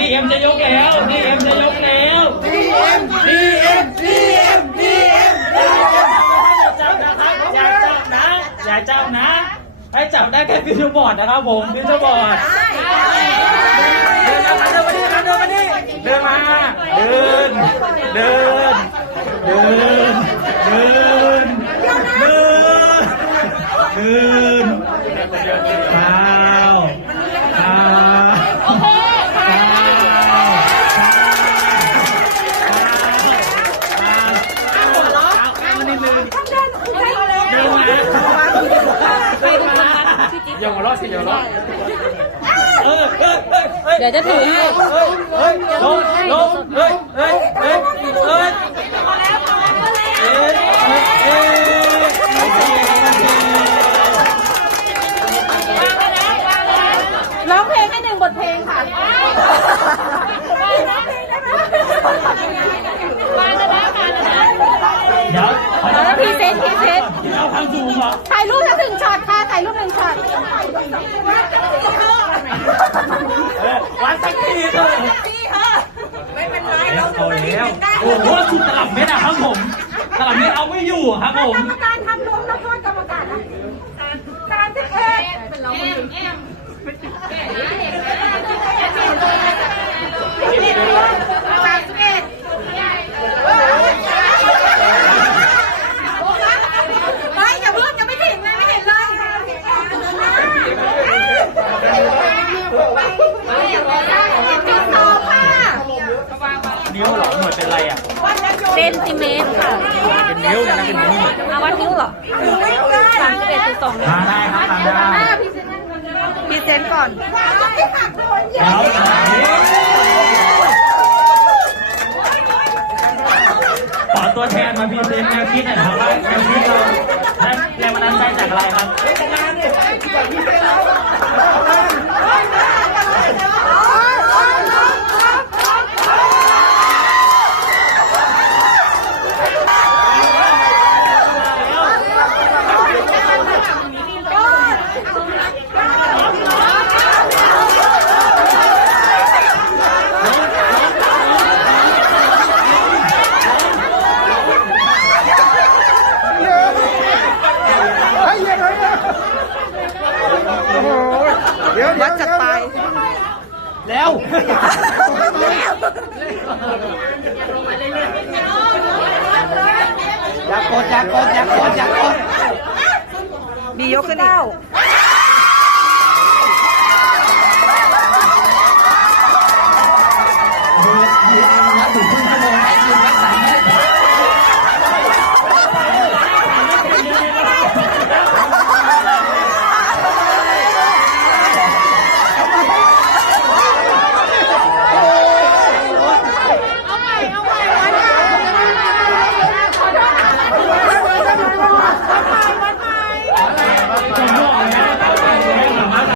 ดีเอ็มจะยกแล้วดีเอ็มจะยกแล้วดีเอ็มดีเอ็มดีเอ็มดีเอ็มจับนะครับอย่าจับนะอย่าจับนะให้จับได้แค่ฟิวเจอร์บอร์ดนะครับผมฟิวเจอร์บอร์ดเดินมาเดินมาดิเดินมาดิเดินมาเดินเดินเดินเดินเดินเดิน อย่าหัวเราะสิอย่าหัวเราะเออเออเออเฮ้ยเดี๋ยวจะถือให้ เฮ้ยเฮ้ยลงลงเฮ้ยเฮ้ยเฮ้ยเฮ้ยเอ้ยเอ้ยโอเคโอเคร้องเพลงให้หนึ่งบทเพลงค่ะเดี๋ยวแล้วพรีเซนต์พรีเซนต์เราทำสูงเหรอถ่ายรูปทั้งหนึ่งช็อตค่ะ ถ่ายรูปหนึ่งช็อต เออวันสักทีเถอะ ไม่ เป็นไรแล้เราวดูเอาดีแล้วได้โอ้โหสุดตลับเม็ดอะครับผม ตลับเม็ดเอาไม่อยู่ครับผม กรรมการทำรวมแล้วโทษกรรมการนะการที่เอ็เป็นเราคนเอ็มสามสิบเอ็ดไม่อย่าเพิ่งยังไม่ถึงเลยไม่เห็นเลยจุดสองค่ะ นิ้วเหร อหน่วยเป็นไรอะเซนติเมตรค่ะเป็นนิ้วนะเป็นนิ้วอาวัดนิ้วเหรอสามสิบเอ็ดจุดสองทานได้ครับทานได้พรีเซนต์ก่อนแล้วขอตัวแทนมาพรีเซนต์แนวคิดหน่อยครับว่าแนวคิดเราได้แรงบันดาลใจจากอะไรครับ เดี๋ยววัดจัดไป แล้วอย่ากดอย่ากดอย่ากดอย่ากดมียกขึ้นอีก